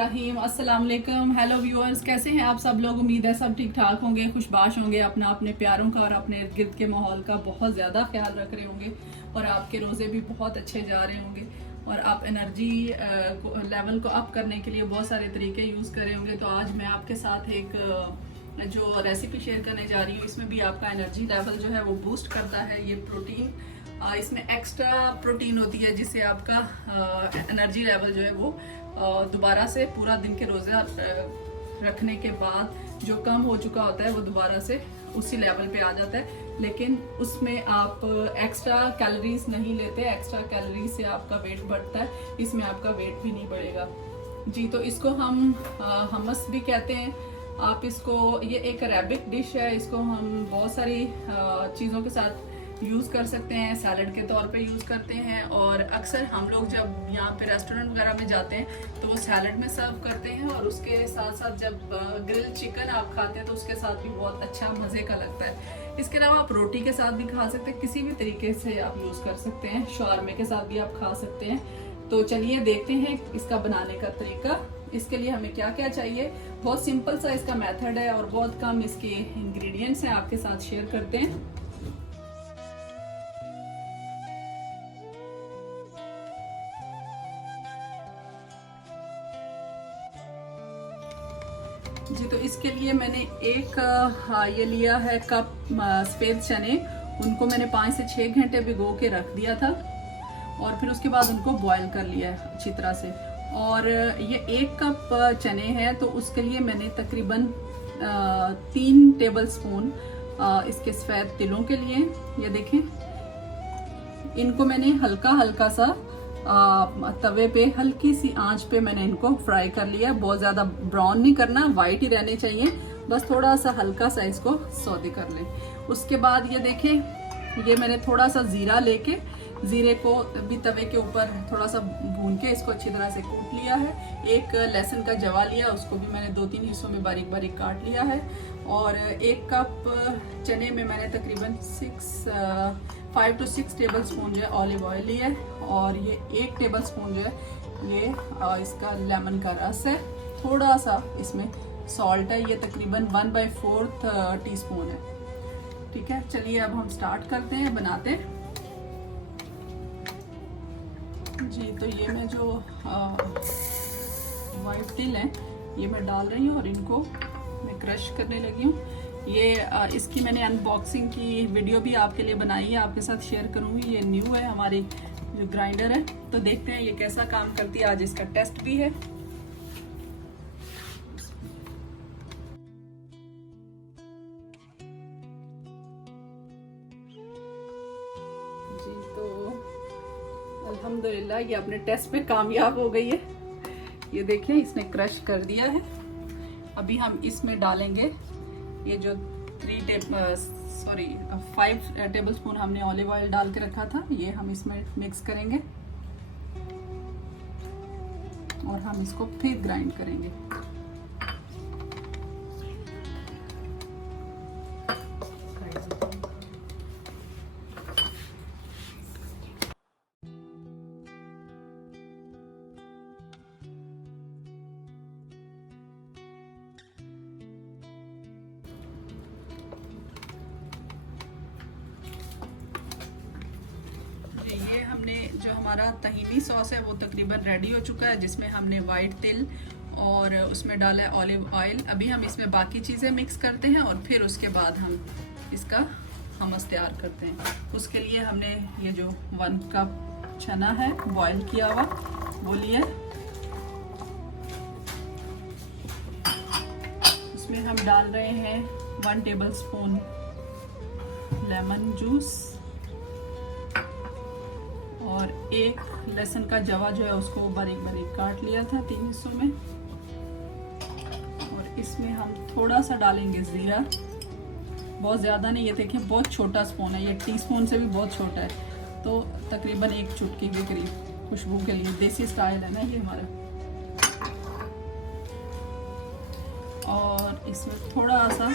बिस्मिल्लाहिर्रहमानिर्रहीम। अस्सलाम वालेकुम। हेलो व्यूअर्स, कैसे हैं आप सब लोग? उम्मीद है सब ठीक ठाक होंगे, खुशबाश होंगे, अपना अपने प्यारों का और अपने इर्द गिर्द के माहौल का बहुत ज़्यादा ख्याल रख रहे होंगे और आपके रोज़े भी बहुत अच्छे जा रहे होंगे और आप एनर्जी लेवल को अप करने के लिए बहुत सारे तरीके यूज़ कर रहे होंगे। तो आज मैं आपके साथ एक जो रेसिपी शेयर करने जा रही हूँ, इसमें भी आपका एनर्जी लेवल जो है वो बूस्ट करता है। ये प्रोटीन, इसमें एक्स्ट्रा प्रोटीन होती है जिससे आपका एनर्जी लेवल जो है वो दोबारा से पूरा दिन के रोज़ा रखने के बाद जो कम हो चुका होता है वो दोबारा से उसी लेवल पे आ जाता है। लेकिन उसमें आप एक्स्ट्रा कैलोरीज नहीं लेते, एक्स्ट्रा कैलोरीज से आपका वेट बढ़ता है, इसमें आपका वेट भी नहीं बढ़ेगा जी। तो इसको हम हमस भी कहते हैं। आप इसको, ये एक अरेबिक डिश है, इसको हम बहुत सारी चीज़ों के साथ यूज़ कर सकते हैं। सैलड के तौर पे यूज़ करते हैं और अक्सर हम लोग जब यहाँ पे रेस्टोरेंट वगैरह में जाते हैं तो वो सैलड में सर्व करते हैं और उसके साथ साथ जब ग्रिल चिकन आप खाते हैं तो उसके साथ भी बहुत अच्छा मज़े का लगता है। इसके अलावा आप रोटी के साथ भी खा सकते हैं, किसी भी तरीके से आप यूज़ कर सकते हैं। शवारमे के साथ भी आप खा सकते हैं। तो चलिए देखते हैं इसका बनाने का तरीका। इसके लिए हमें क्या क्या चाहिए। बहुत सिंपल सा इसका मेथड है और बहुत कम इसके इंग्रेडिएंट्स हैं, आपके साथ शेयर करते हैं। जी, तो इसके लिए मैंने एक ये लिया है कप सफ़ेद चने। उनको मैंने 5 से 6 घंटे भिगो के रख दिया था और फिर उसके बाद उनको बॉईल कर लिया है अच्छी तरह से। और ये 1 कप चने हैं तो उसके लिए मैंने तकरीबन 3 टेबल स्पून इसके सफ़ेद तिलों के लिए, ये देखें, इनको मैंने हल्का हल्का सा तवे पे हल्की सी आंच पे मैंने इनको फ्राई कर लिया। बहुत ज़्यादा ब्राउन नहीं करना, वाइट ही रहने चाहिए, बस थोड़ा सा हल्का सा इसको सौदे कर लें। उसके बाद ये देखें, ये मैंने थोड़ा सा ज़ीरा लेके ज़ीरे को भी तवे के ऊपर थोड़ा सा भून के इसको अच्छी तरह से कूट लिया है। एक लहसुन का जवा लिया, उसको भी मैंने 2-3 हिस्सों में बारीक बारीक काट लिया है। और 1 कप चने में मैंने तकरीबन 5 to 6 टेबल स्पून जो है ऑलिव ऑयल लिया है। और ये 1 टेबल स्पून जो है ये इसका लेमन का रस है। थोड़ा सा इसमें सॉल्ट है, ये तकरीबन 1/4 टीस्पून है। ठीक है, चलिए अब हम स्टार्ट करते हैं बनाते जी। तो ये मैं जो वाइट तिल है ये मैं डाल रही हूँ और इनको मैं क्रश करने लगी हूँ। ये इसकी मैंने अनबॉक्सिंग की वीडियो भी आपके लिए बनाई है, आपके साथ शेयर करूँगी। ये न्यू है हमारी जो ग्राइंडर है, तो देखते हैं ये कैसा काम करती है। आज इसका टेस्ट भी है। जी, तो अल्हम्दुलिल्लाह ये अपने टेस्ट में कामयाब हो गई है। ये देखिए, इसने क्रश कर दिया है। अभी हम इसमें डालेंगे ये जो 5 टेबल स्पून हमने ऑलिव ऑयल डाल के रखा था, ये हम इसमें मिक्स करेंगे और हम इसको फिर ग्राइंड करेंगे। ये हमने जो हमारा तहीनी सॉस है वो तकरीबन रेडी हो चुका है, जिसमें हमने वाइट तिल और उसमें डाला है ऑलिव ऑयल। अभी हम इसमें बाकी चीज़ें मिक्स करते हैं और फिर उसके बाद हम इसका हमस तैयार करते हैं। उसके लिए हमने ये जो 1 कप चना है बॉईल किया हुआ वो लिया। इसमें हम डाल रहे हैं 1 टेबल स्पून लेमन जूस और 1 लहसुन का जवा जो है उसको बारीक बारीक काट लिया था 3 हिस्सों में। और इसमें हम थोड़ा सा डालेंगे ज़ीरा, बहुत ज़्यादा नहीं। ये देखिए बहुत छोटा स्पून है, ये टीस्पून से भी बहुत छोटा है, तो तकरीबन 1 चुटकी के करीब खुशबू के लिए। देसी स्टाइल है ना ये हमारा। और इसमें थोड़ा सा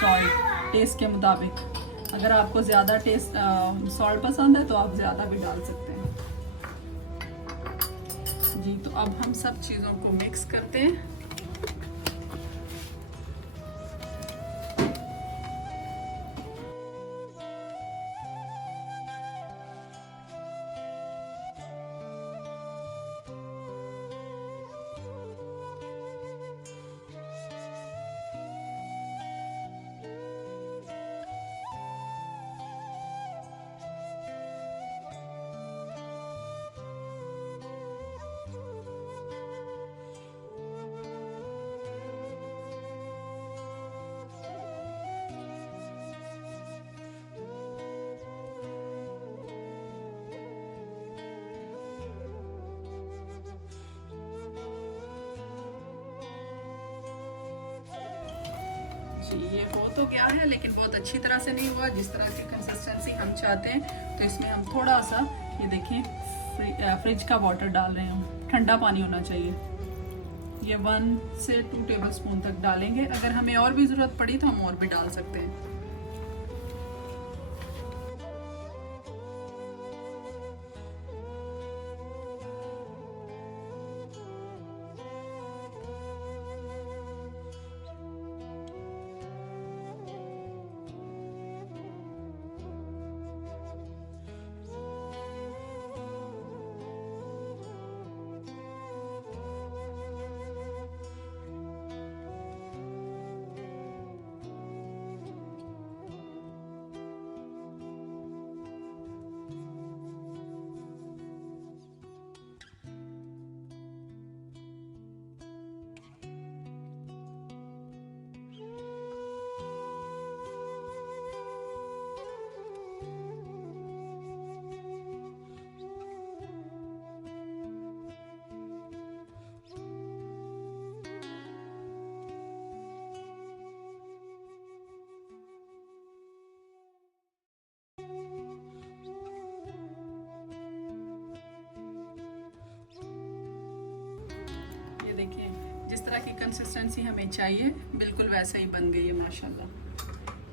सॉल्ट टेस्ट के मुताबिक, अगर आपको ज़्यादा सॉल्ट पसंद है तो आप ज़्यादा भी डाल सकते हैं। जी, तो अब हम सब चीज़ों को मिक्स करते हैं। ये हो तो गया है, लेकिन बहुत अच्छी तरह से नहीं हुआ जिस तरह की कंसिस्टेंसी हम चाहते हैं। तो इसमें हम थोड़ा सा, ये देखें, फ्रिज का वाटर डाल रहे हैं, ठंडा पानी होना चाहिए। ये 1 से 2 टेबलस्पून तक डालेंगे। अगर हमें और भी ज़रूरत पड़ी तो हम और भी डाल सकते हैं। देखिए, जिस तरह की कंसिस्टेंसी हमें चाहिए बिल्कुल वैसा ही बन गई है माशाल्लाह।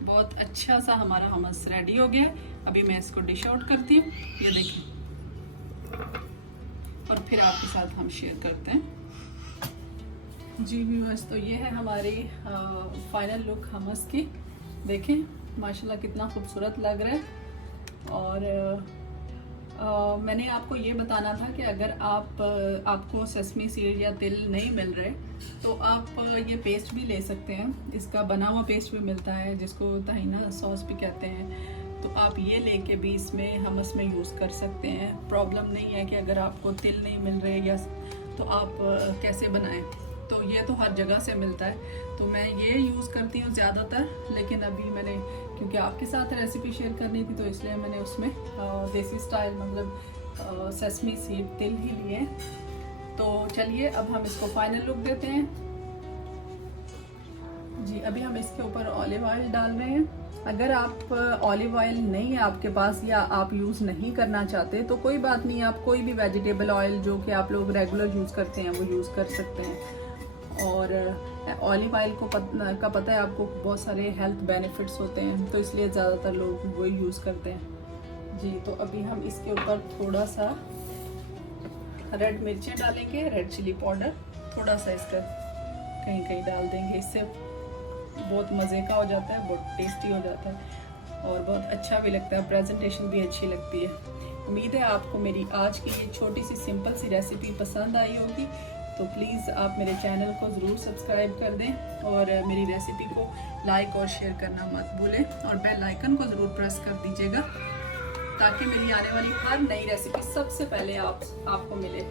बहुत अच्छा सा हमारा हमस रेडी हो गया। अभी मैं इसको डिश आउट करती हूँ, ये देखिए, और फिर आपके साथ हम शेयर करते हैं। जी व्यूअर्स, तो ये है हमारी फाइनल लुक हमस की। देखें माशाल्लाह कितना खूबसूरत लग रहा है। और मैंने आपको ये बताना था कि अगर आपको सेसमी सीड या तिल नहीं मिल रहे तो आप ये पेस्ट भी ले सकते हैं। इसका बना हुआ पेस्ट भी मिलता है जिसको तहीना सॉस भी कहते हैं। तो आप ये लेके भी इसमें हमस में यूज़ कर सकते हैं। प्रॉब्लम नहीं है कि अगर आपको तिल नहीं मिल रहे या तो आप कैसे बनाएं। तो ये तो हर जगह से मिलता है, तो मैं ये यूज़ करती हूँ ज़्यादातर। लेकिन अभी मैंने, क्योंकि आपके साथ रेसिपी शेयर करनी थी, तो इसलिए मैंने उसमें देसी स्टाइल मतलब सेसमी सीड तिल ही लिए। तो चलिए अब हम इसको फाइनल लुक देते हैं। जी, अभी हम इसके ऊपर ऑलिव ऑयल डाल रहे हैं। अगर आप ऑलिव ऑयल नहीं है आपके पास या आप यूज़ नहीं करना चाहते तो कोई बात नहीं, आप कोई भी वेजिटेबल ऑयल जो कि आप लोग रेगुलर यूज़ करते हैं वो यूज़ कर सकते हैं। और ऑलिव ऑयल को पता है आपको बहुत सारे हेल्थ बेनिफिट्स होते हैं, तो इसलिए ज़्यादातर लोग वही यूज़ करते हैं। जी, तो अभी हम इसके ऊपर थोड़ा सा रेड मिर्चें डालेंगे, रेड चिली पाउडर थोड़ा सा इसका कहीं कहीं डाल देंगे। इससे बहुत मज़े का हो जाता है, बहुत टेस्टी हो जाता है और बहुत अच्छा भी लगता है, प्रेजेंटेशन भी अच्छी लगती है। उम्मीद है आपको मेरी आज की ये छोटी सी सिंपल सी रेसिपी पसंद आई होगी। तो प्लीज़ आप मेरे चैनल को ज़रूर सब्सक्राइब कर दें और मेरी रेसिपी को लाइक और शेयर करना मत भूलें और बेल आइकन को ज़रूर प्रेस कर दीजिएगा ताकि मेरी आने वाली हर नई रेसिपी सबसे पहले आपको मिले।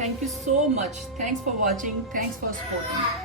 Thank you so much. Thanks for watching. Thanks for supporting.